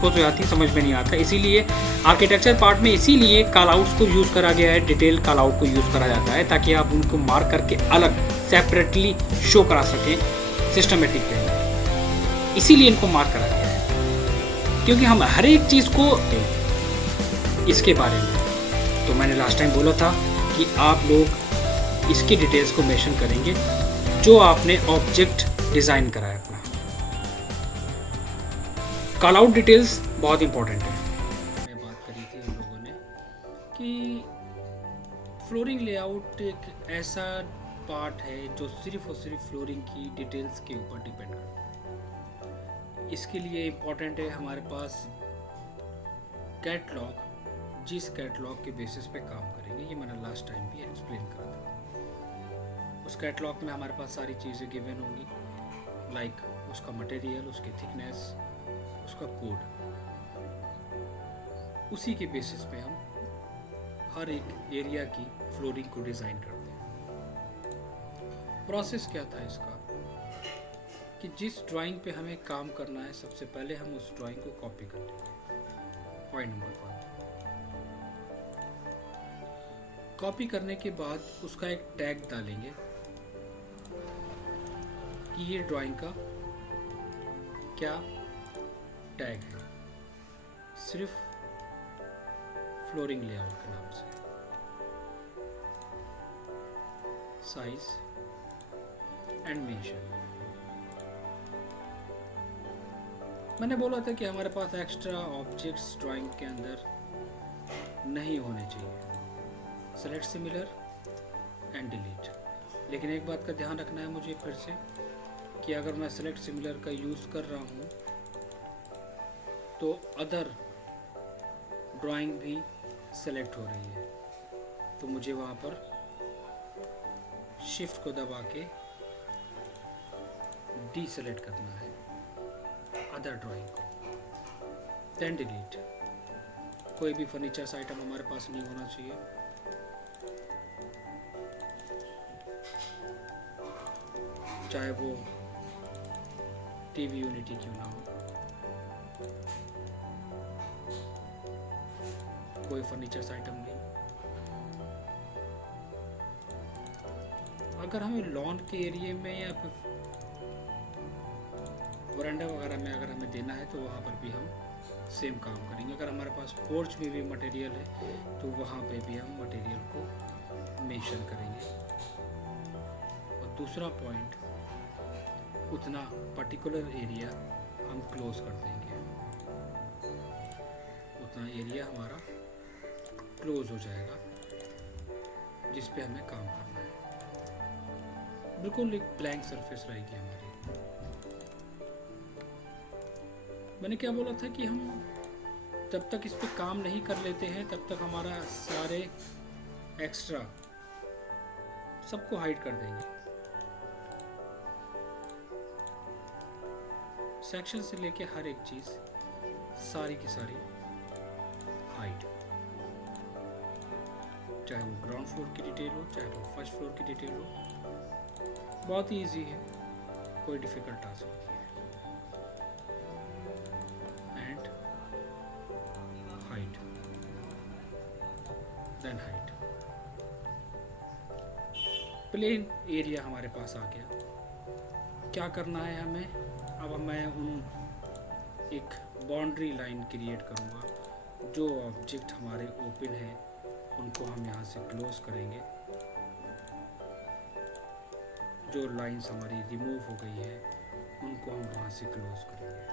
Compose हो जाती हैं, समझ में नहीं आता। इसीलिए आर्किटेक्चर पार्ट में इसीलिए कॉल आउट्स को यूज़ करा गया है, डिटेल कॉल आउट को यूज़ करा जाता है, ताकि आप उनको मार्क करके अलग सेपरेटली शो करा सकें सिस्टमेटिक वे। इसीलिए इनको मार्क करा गया है, क्योंकि हम हर एक चीज़ को इसके बारे में, तो मैंने लास्ट टाइम बोला था कि आप लोग इसकी डिटेल्स को मेंशन करेंगे जो आपने ऑब्जेक्ट डिज़ाइन करा है अपना। कॉल आउट डिटेल्स बहुत इंपॉर्टेंट है। मैं बात करी थी हम लोगों ने कि फ्लोरिंग लेआउट एक ऐसा पार्ट है जो सिर्फ और सिर्फ फ्लोरिंग की डिटेल्स के ऊपर डिपेंड करता है। इसके लिए इम्पॉर्टेंट है हमारे पास कैटलॉग, जिस कैटलॉग के बेसिस पे काम करेंगे, ये मैंने लास्ट टाइम भी एक्सप्लेन करा था। उस कैटलॉग में हमारे पास सारी चीज़ें गिवन होंगी, लाइक उसका मटेरियल, उसकी थिकनेस, उसका कोड। उसी के बेसिस पे हम हर एक एरिया की फ्लोरिंग को डिज़ाइन करते हैं। प्रोसेस क्या था इसका कि जिस ड्राइंग पे हमें काम करना है, सबसे पहले हम उस ड्राइंग को कॉपी कर लेंगे। Point number 1। कॉपी करने के बाद उसका एक टैग डालेंगे कि ये ड्राइंग का क्या टैग है, सिर्फ फ्लोरिंग लेआउट के नाम से। Size and mention. मैंने बोला था कि हमारे पास एक्स्ट्रा ऑब्जेक्ट्स ड्राइंग के अंदर नहीं होने चाहिए। Select similar and delete. लेकिन एक बात का ध्यान रखना है मुझे फिर से कि अगर मैं सेलेक्ट सिमिलर का यूज़ कर रहा हूँ तो अदर ड्राइंग भी सेलेक्ट हो रही है, तो मुझे वहाँ पर शिफ्ट को दबा के डीसेलेक्ट करना है अदर ड्राइंग को, देन डिलीट। कोई भी फर्नीचर्स आइटम हमारे पास नहीं होना चाहिए। चाहे वो टीवी यूनिटी क्यों ना हो, कोई फर्नीचर्स आइटम नहीं। अगर हमें लॉन के एरिया में या फिर वरांडा वगैरह में अगर हमें देना है तो वहाँ पर भी हम सेम काम करेंगे। अगर हमारे पास पोर्च में भी मटेरियल है तो वहाँ पे भी हम मटेरियल को मेंशन करेंगे। और दूसरा पॉइंट, उतना पर्टिकुलर एरिया हम क्लोज कर देंगे, उतना एरिया हमारा क्लोज हो जाएगा जिस पे हमें काम करना है। बिल्कुल एक ब्लैंक सरफेस रहेगी हमारी। मैंने क्या बोला था कि हम जब तक इस पे काम नहीं कर लेते हैं तब तक हमारा सारे एक्स्ट्रा सबको हाइड कर देंगे। सेक्शन से लेके हर एक चीज सारी की सारी हाइड, चाहे वो ग्राउंड फ्लोर की डिटेल हो, चाहे वो फर्स्ट फ्लोर की डिटेल हो। बहुत ही ईजी है, कोई डिफिकल्ट टास्क नहीं है। And hide, then hide. Plane area हमारे पास आ गया। क्या करना है हमें? अब मैं एक बाउंड्री लाइन क्रिएट करूँगा। जो ऑब्जेक्ट हमारे ओपन है उनको हम यहाँ से क्लोज करेंगे, जो लाइंस हमारी रिमूव हो गई है उनको हम वहाँ से क्लोज करेंगे।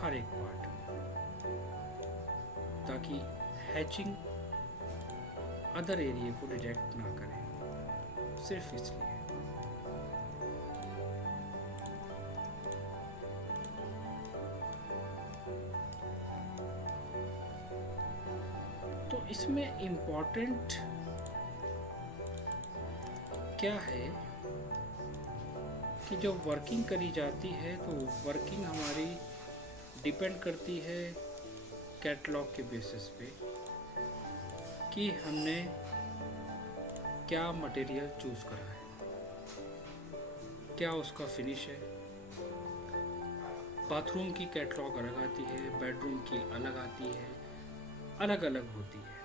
हर एक पार्ट, ताकि हैचिंग अदर एरिया को डिटेक्ट ना करें, सिर्फ इसलिए। तो इसमें इम्पोर्टेंट क्या है कि जो वर्किंग करी जाती है तो वर्किंग हमारी डिपेंड करती है कैटलॉग के बेसिस पे कि हमने क्या मटेरियल चूज़ करा है, क्या उसका फिनिश है। बाथरूम की कैटलॉग अलग आती है, बेडरूम की अलग आती है, अलग अलग होती है।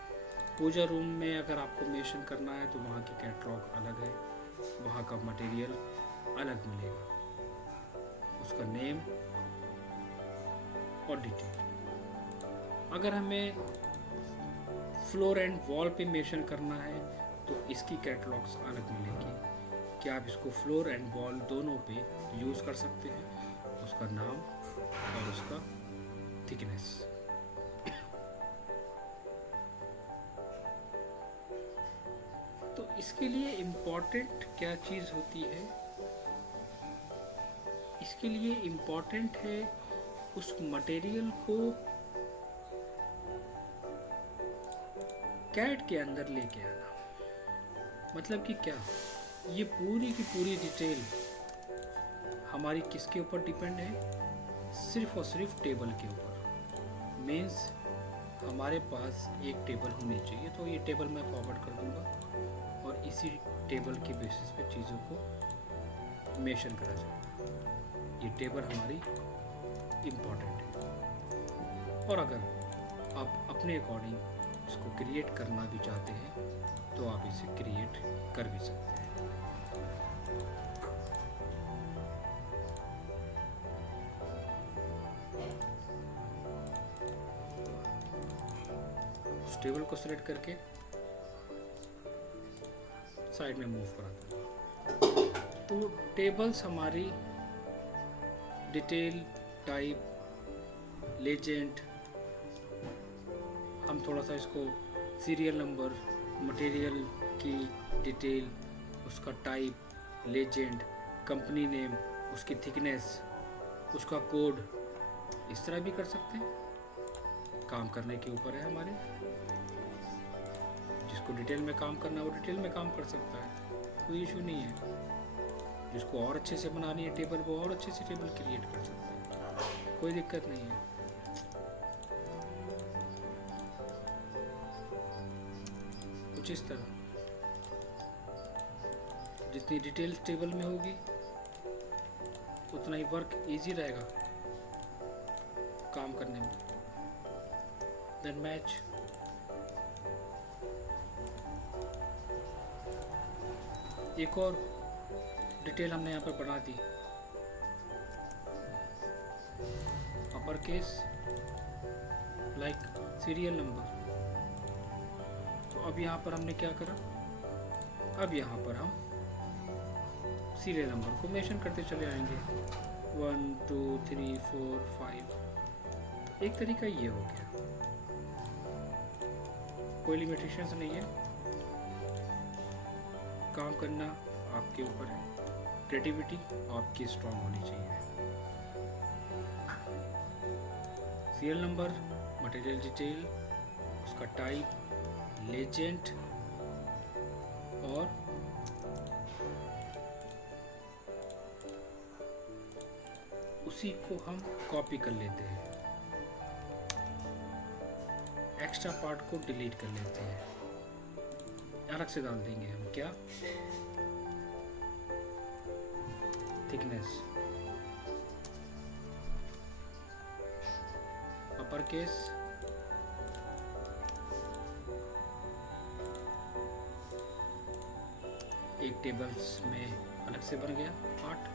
पूजा रूम में अगर आपको मेंशन करना है तो वहाँ की कैटलॉग अलग है, वहाँ का मटेरियल अलग मिलेगा, उसका नेम और डिटेल। अगर हमें फ्लोर एंड वॉल पे मेंशन करना है तो इसकी कैटलॉग्स अलग मिलेगी कि आप इसको फ्लोर एंड वॉल दोनों पे यूज़ कर सकते हैं, उसका नाम और उसका थिकनेस। तो इसके लिए इम्पॉर्टेंट क्या चीज़ होती है, इसके लिए इम्पॉर्टेंट है उस मटेरियल को कैड के अंदर लेके आना। मतलब कि क्या, ये पूरी की पूरी डिटेल हमारी किसके ऊपर डिपेंड है, सिर्फ और सिर्फ टेबल के ऊपर। मीन्स हमारे पास एक टेबल होनी चाहिए, तो ये टेबल मैं फॉरवर्ड कर दूंगा और इसी टेबल के बेसिस पे चीज़ों को मेंशन करा जाए। ये टेबल हमारी इम्पॉर्टेंट है। और अगर आप अपने अकॉर्डिंग इसको क्रिएट करना भी चाहते हैं तो आप इसे क्रिएट कर भी सकते हैं। उस टेबल को सिलेक्ट करके साइड में मूव कराते हैं। तो टेबल्स हमारी डिटेल, टाइप, लेजेंड, हम थोड़ा सा इसको सीरियल नंबर, मटेरियल की डिटेल, उसका टाइप, लेजेंड, कंपनी नेम, उसकी थिकनेस, उसका कोड, इस तरह भी कर सकते हैं। काम करने के ऊपर है हमारे, जिसको डिटेल में काम करना है वो डिटेल में काम कर सकता है, कोई इशू नहीं है। जिसको और अच्छे से बनानी है टेबल, वो और अच्छे से टेबल क्रिएट कर सकता है, कोई दिक्कत नहीं है। कुछ इस तरह, जितनी डिटेल टेबल में होगी उतना ही वर्क इजी रहेगा काम करने में। देन मैच, एक और डिटेल हमने यहाँ पर बढ़ा दी, upper case like serial number. तो अब यहाँ पर हमने क्या करा, अब यहाँ पर हम सीरियल नंबर को मेंशन करते चले आएंगे, 1 2 3 4 5। एक तरीका ये हो गया, कोई लिमिटेशंस नहीं है, काम करना आपके ऊपर है, क्रिएटिविटी आपकी स्ट्रॉन्ग होनी चाहिए। सीरियल नंबर, मटेरियल डिटेल, उसका टाइप, लेजेंड और उसी को हम कॉपी कर लेते हैं, एक्स्ट्रा पार्ट को डिलीट कर लेते हैं, अलग से डाल देंगे हम क्या, थिकनेस, अपर केस, एक टेबल्स में अलग से बन गया पार्ट।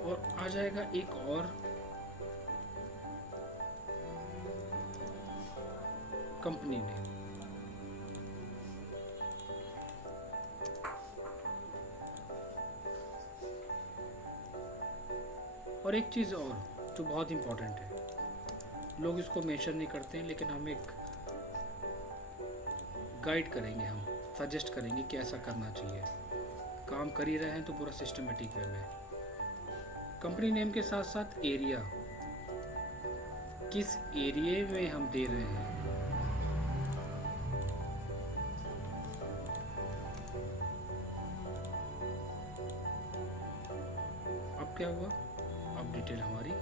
और आ जाएगा एक और कंपनी नेम। और एक चीज़ और जो बहुत इम्पोर्टेंट है, लोग इसको मेंशन नहीं करते हैं, लेकिन हम एक गाइड करेंगे, हम सजेस्ट करेंगे कि ऐसा करना चाहिए। काम कर ही रहे हैं तो पूरा सिस्टमेटिक वे में, कंपनी नेम के साथ साथ एरिया, किस एरिया में हम दे रहे हैं, अब क्या हुआ, अब डिटेल हमारी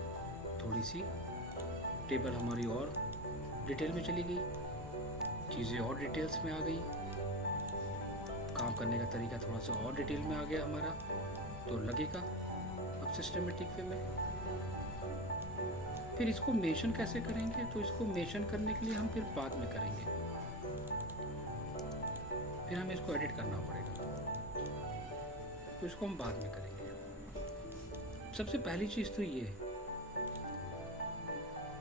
थोड़ी सी टेबल हमारी और डिटेल में चली गई, चीज़ें और डिटेल्स में आ गई, काम करने का तरीका थोड़ा सा और डिटेल में आ गया हमारा, तो लगेगा अब सिस्टमेटिक वे में। फिर इसको मेंशन कैसे करेंगे? तो इसको मेंशन करने के लिए हम फिर बाद में करेंगे, फिर हमें इसको एडिट करना पड़ेगा, तो इसको हम बाद में करेंगे। सबसे पहली चीज़ तो ये,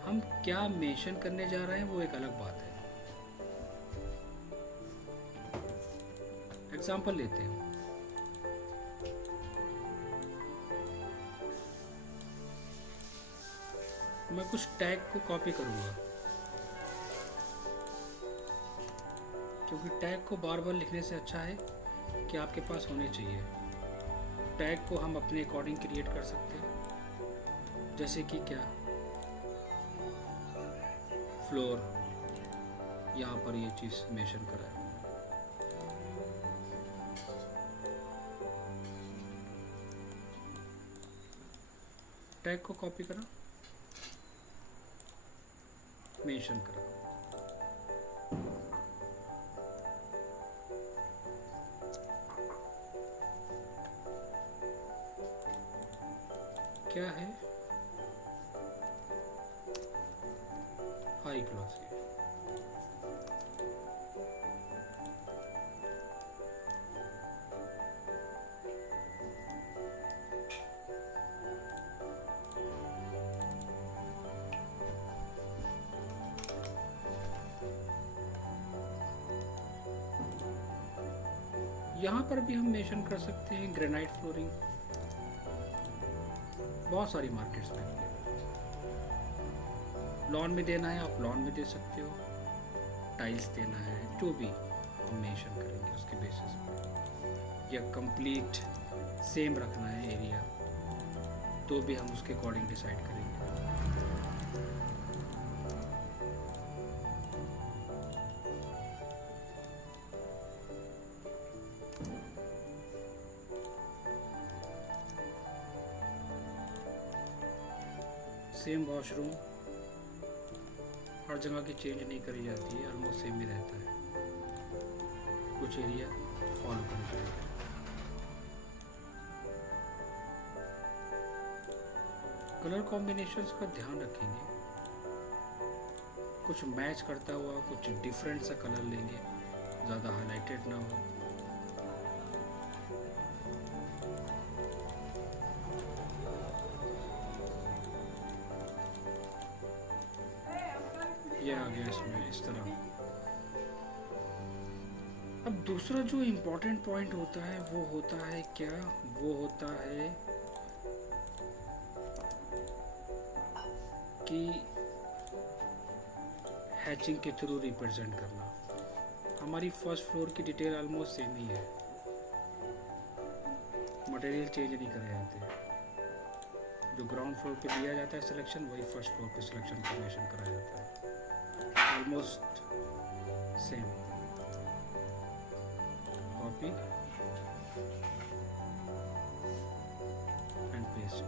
हम क्या मेंशन करने जा रहे हैं वो एक अलग बात है। एग्जाम्पल लेते हैं, मैं कुछ टैग को कॉपी करूंगा, क्योंकि टैग को बार बार लिखने से अच्छा है कि आपके पास होने चाहिए। टैग को हम अपने अकॉर्डिंग क्रिएट कर सकते हैं, जैसे कि क्या, फ्लोर, यहाँ पर ये चीज़ मेंशन करा है। टैग को कॉपी करा, मेंशन करा, क्या है, हाई ग्लॉसी। यहाँ पर भी हम मेंशन कर सकते हैं ग्रेनाइट फ्लोरिंग, बहुत सारी मार्केट्स में। लॉन में देना है आप लॉन में दे सकते हो, टाइल्स देना है, जो भी हम मेंशन करेंगे उसके बेसिस पर, या कंप्लीट सेम रखना है एरिया, तो भी हम उसके अकॉर्डिंग डिसाइड करेंगे। सेम वॉशरूम हर जगह की चेंज नहीं करी जाती है, ऑलमोस्ट सेम ही रहता है, कुछ एरिया फॉलो कर जाएगा। कलर कॉम्बिनेशंस का ध्यान रखेंगे, कुछ मैच करता हुआ कुछ डिफरेंट सा कलर लेंगे, ज़्यादा हाईलाइटेड ना हो। ये आ गया इसमें इस तरह। अब दूसरा जो इम्पोर्टेंट पॉइंट होता है वो होता है क्या, वो होता है कि हैचिंग के थ्रू रिप्रेजेंट करना। हमारी फर्स्ट फ्लोर की डिटेल ऑलमोस्ट सेम ही है, मटेरियल चेंज नहीं करे जाते। जो ग्राउंड फ्लोर पे दिया जाता है सिलेक्शन, वही फर्स्ट फ्लोर पे सिलेक्शन फॉर्मेशन करा जाता है, almost same. Copy and paste.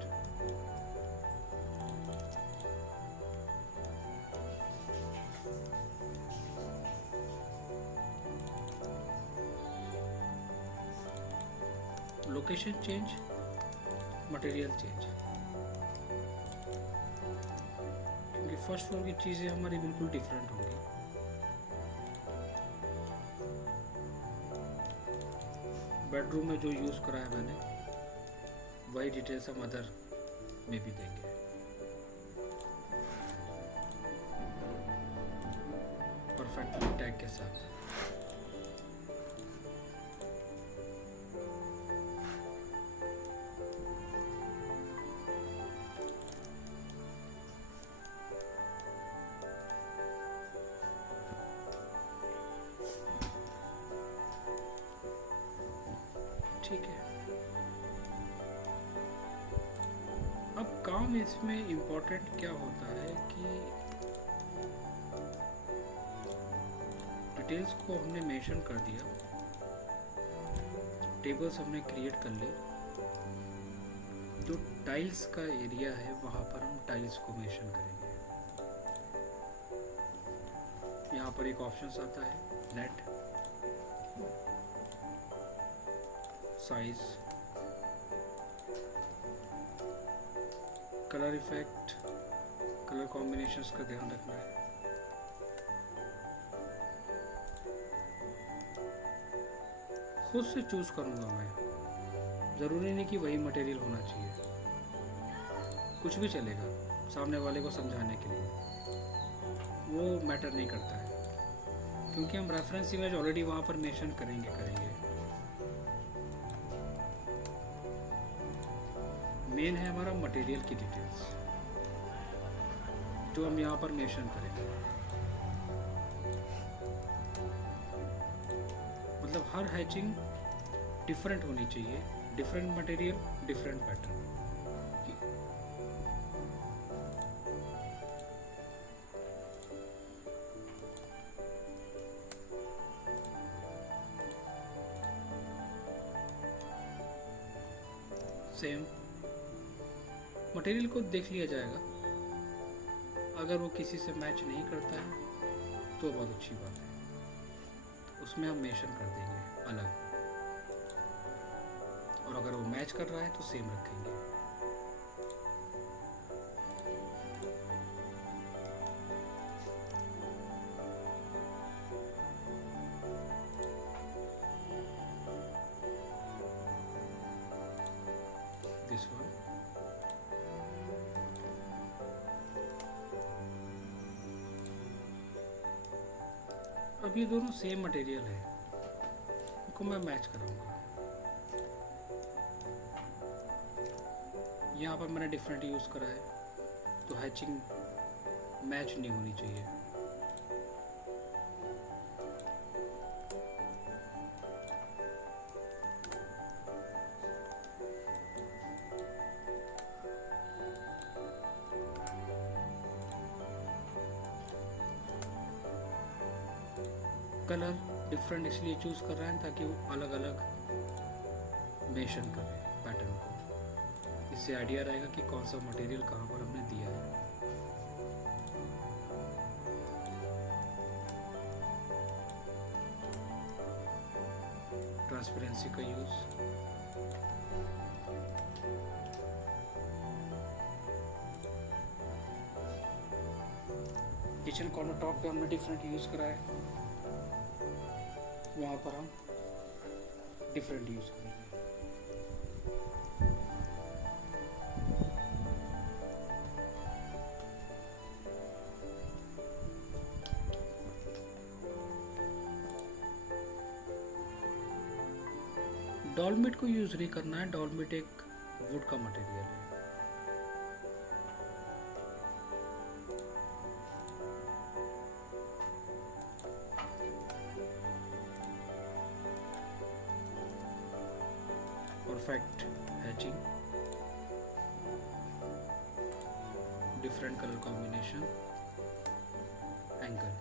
Location change, material change, क्योंकि फर्स्ट फ्लोर की चीज़ें हमारी बिल्कुल डिफरेंट होंगी। बेडरूम में जो यूज़ करा है मैंने, वही डिटेल्स हम अदर में भी देंगे। परफेक्ट टैग के साथ। ठीक है, अब काम इसमें इम्पोर्टेंट क्या होता है कि डिटेल्स को हमने मेंशन कर दिया, टेबल्स हमने क्रिएट कर ली, जो टाइल्स का एरिया है वहाँ पर हम टाइल्स को मेंशन करेंगे। यहाँ पर एक ऑप्शन आता है net size, colour effect, colour combinations का ध्यान रखना है। खुद से चूज करूँगा मैं, ज़रूरी नहीं कि वही मटेरियल होना चाहिए, कुछ भी चलेगा सामने वाले को समझाने के लिए, वो मैटर नहीं करता है, क्योंकि हम रेफरेंस इमेज ऑलरेडी वहाँ पर मेंशन करेंगे। मेन है हमारा मटेरियल की डिटेल्स जो हम यहाँ पर मेंशन करेंगे। मतलब हर हैचिंग डिफरेंट होनी चाहिए, different material, different pattern. Same material को देख लिया जाएगा, अगर वो किसी से मैच नहीं करता है तो बहुत अच्छी बात है, तो उसमें हम मेंशन कर देंगे अलग, और अगर वो मैच कर रहा है तो सेम रखेंगे। दिस वन अब ये दोनों सेम मटेरियल है, इनको मैं मैच कराऊंगा। यहाँ पर मैंने डिफरेंट यूज़ करा है तो हैचिंग मैच नहीं होनी चाहिए। कलर डिफरेंट इसलिए चूज़ कर रहे हैं ताकि वो अलग अलग मेंशन करें पैटर्न को, इससे आइडिया रहेगा कि कौन सा मटेरियल कहाँ पर हमने दिया है। ट्रांसपेरेंसी का यूज़, किचन कॉर्नर टॉप पे हमने डिफरेंट यूज़ करा है, वहाँ पर हम डिफरेंट यूज़ करेंगे। डॉलमेट को यूज़ नहीं करना है, डॉलमेट एक वुड का मटेरियल है। Perfect hatching, different colour combination, angle.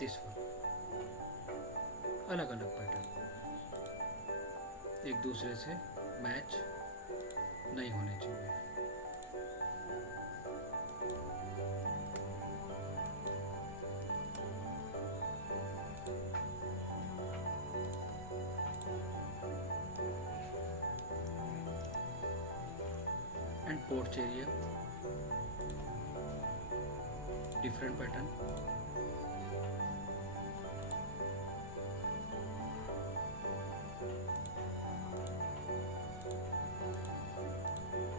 This one अलग अलग पैटर्न, एक दूसरे से मैच नहीं होने चाहिए। And porch area different pattern,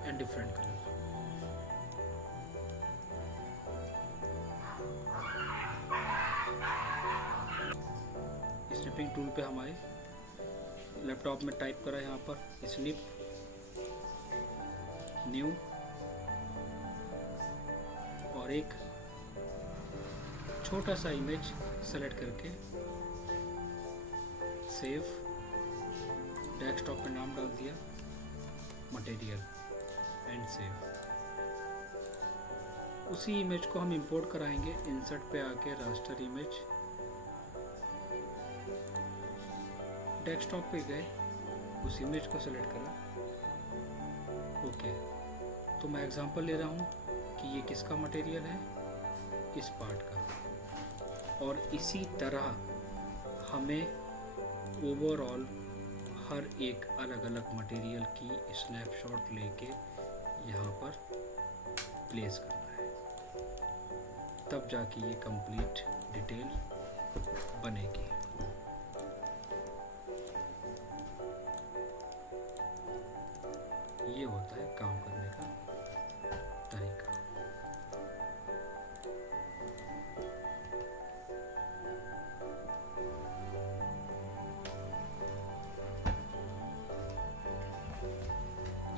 and different colors. Snipping tool पे हमारे लैपटॉप में टाइप करा है यहाँ पर स्निप न्यू, और एक छोटा सा इमेज सेलेक्ट करके सेव, डेस्कटॉप पे नाम डाल दिया मटेरियल एंड सेव। उसी इमेज को हम इंपोर्ट कराएंगे। इंसर्ट पे आके रास्टर इमेज, डेस्कटॉप पे गए, उस इमेज को सेलेक्ट करा। ओके, तो मैं एग्जांपल ले रहा हूँ कि ये किसका मटेरियल है, इस पार्ट का। और इसी तरह हमें ओवरऑल हर एक अलग अलग मटेरियल की स्नैपशॉट लेके यहाँ पर प्लेस करना है, तब जाके ये कंप्लीट डिटेल बनेगी। ये होता है काम करने का तरीका।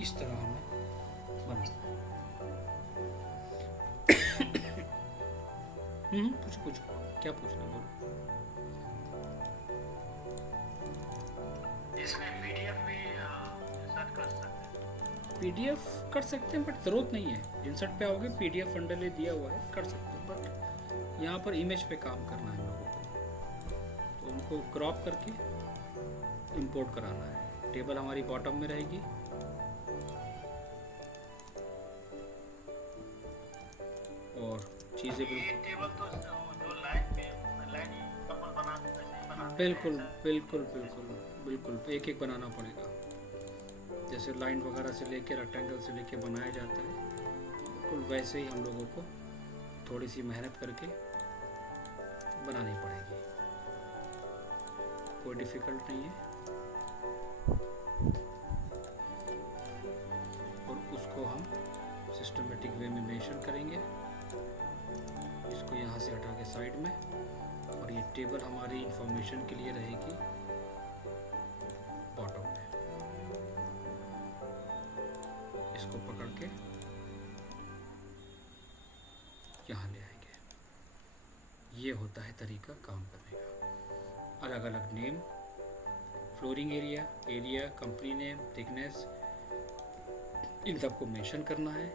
इस तरह हमें बनाना है। पूछो क्या पूछना, बोलो। इसमें पीडीएफ भी इंसर्ट कर सकते हैं? पीडीएफ कर सकते हैं, बट ज़रूरत नहीं है। इंसर्ट पे आओगे, पीडीएफ अंडरले दिया हुआ है, कर सकते हैं, बट यहाँ पर इमेज पे काम करना है लोगों को, तो उनको क्रॉप करके इंपोर्ट कराना है। टेबल हमारी बॉटम में रहेगी, और चीज़ें ये टेबल तो जो लाइन कपल बना बिल्कुल बिल्कुल बिल्कुल बिल्कुल एक एक बनाना पड़ेगा। जैसे लाइन वगैरह से लेके रेक्टेंगल से लेके बनाया जाता है, बिल्कुल वैसे ही हम लोगों को थोड़ी सी मेहनत करके बनानी पड़ेगी। कोई डिफ़िकल्ट नहीं है। और उसको हम सिस्टमेटिक वे में मेंशन करेंगे। इसको यहाँ से हटा के साइड में, और ये टेबल हमारी इंफॉर्मेशन के लिए रहेगी बॉटम में। इसको पकड़ के यहाँ ले आएंगे। ये होता है तरीका काम करने का। अलग अलग name, flooring area, company name, thickness, इन सबको मेंशन करना है।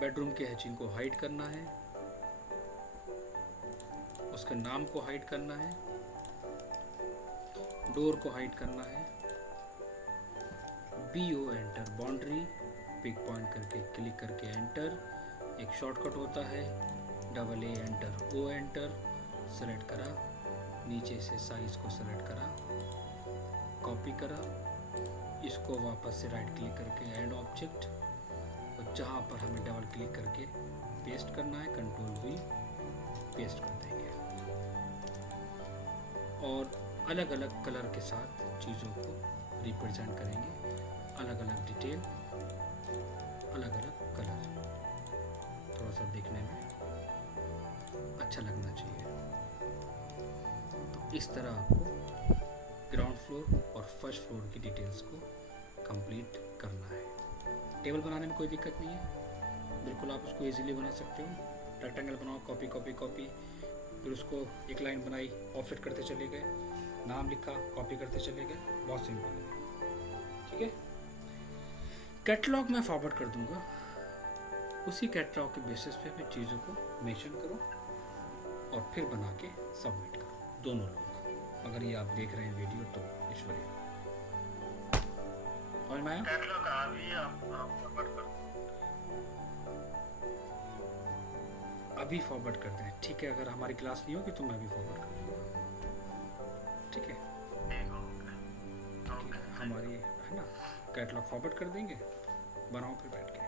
बेडरूम के हैचिंग को हाइड करना है, उसके नाम को हाइड करना है, डोर को हाइड करना है। BO enter, boundary pick point करके क्लिक करके एंटर। एक शॉर्टकट होता है AA enter, O enter, select करा, नीचे से साइज को सेलेक्ट करा, कॉपी करा, इसको वापस से राइट क्लिक करके ऐड ऑब्जेक्ट, और जहाँ पर हमें डबल क्लिक करके पेस्ट करना है Ctrl+V पेस्ट कर देंगे। और अलग अलग कलर के साथ चीज़ों को रिप्रेजेंट करेंगे। अलग अलग डिटेल, अलग अलग कलर, थोड़ा सा देखने में अच्छा लगना चाहिए। तो इस तरह आपको ग्राउंड फ्लोर और फर्स्ट फ्लोर की डिटेल्स को कंप्लीट करना है। टेबल बनाने में कोई दिक्कत नहीं है, बिल्कुल आप उसको इजीली बना सकते हो। रेक्टेंगल बनाओ, कॉपी, फिर उसको एक लाइन बनाई, ऑफसेट करते चले गए, नाम लिखा, कॉपी करते चले गए, बहुत सिंपल है। ठीक है, कैटलॉग मैं फॉरवर्ड कर दूंगा। उसी कैटलॉग के बेसिस पे मैं चीज़ों को मेंशन करूँ और फिर बना के सबमिट करूँ। दोनों लोग, अगर ये आप देख रहे हैं वीडियो तो ईश्वरीय। और मैं कैटलॉग अभी आप फॉरवर्ड कर अभी फॉरवर्ड कर दें, ठीक है। अगर हमारी क्लास नहीं होगी तो मैं अभी फॉरवर्ड कर दूँगा, ठीक है। ओके। हमारी है ना, कैटलॉग फॉरवर्ड कर देंगे, बनाओ फिर बैठ के।